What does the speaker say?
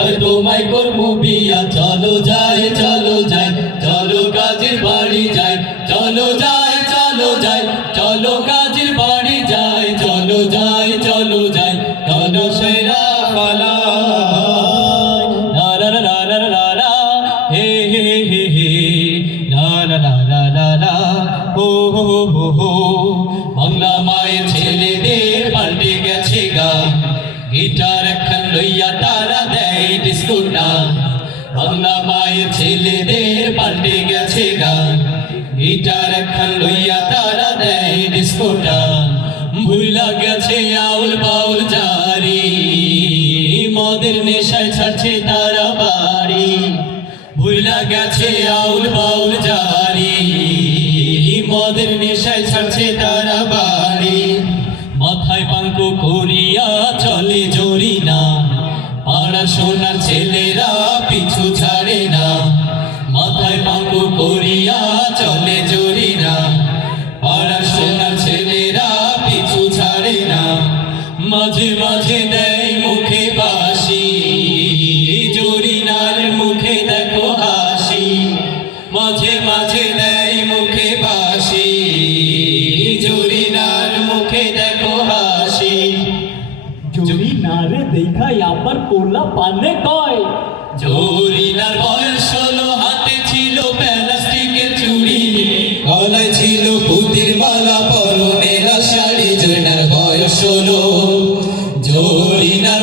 ওই তোমায় করবো বিয়া চলো যাই চলো যাই চলো কাজের বাড়ি যাই চলো যাই চলো যাই চলো কাজের বাড়ি যাই চলো যাই চলো যাই চলো সেরা ফালা লা লা লা লা লা লা হে হে হে হে লা লা লা লা লা লা হো হো হো হো বাংলা মায়ের ছেলেদের পাল্টে গেছে গান গিটার এখন লইয়া তারা দেয় ডিস্কোটা বাংলা মায়ের ছেলেদের পাল্টে গেছে গান গিটার এখন লইয়া তারা দেয় ডিস্কোটা ভুইলা গেছে আউল বাউল জারি মদের নেশায় ছাড়ছে তারা বাড়ি ভুইলা গেছে আউল বাউল জারি মদের নেশায় ছাড়ছে তারা বাড়ি মাথায় পাঙ্কু করিয়া চলে জড়ি না পড়াশোনার ছেলেরা পিছু ছাড়ে না মাথায় পাঙ্কু করিয়া চলে জড়ি না পড়াশোনার ছেলেরা পিছু ছাড়ে না মাঝে মাঝে দেয় মুখে বাসি জরিনার মুখে দেখো হাসি মাঝে মাঝে দেয় মুখে বাসি জরিনার মুখে দেখো হাসি জরিনার দেখাই আবার পোলা পানে কয় জরিনার বয়স হলো হাতে ছিল প্লাস্টিকের চুড়ি গলায় ছিল পুতির মালা পরনে শাড়ি জরিনার বয়স হলো জরিনার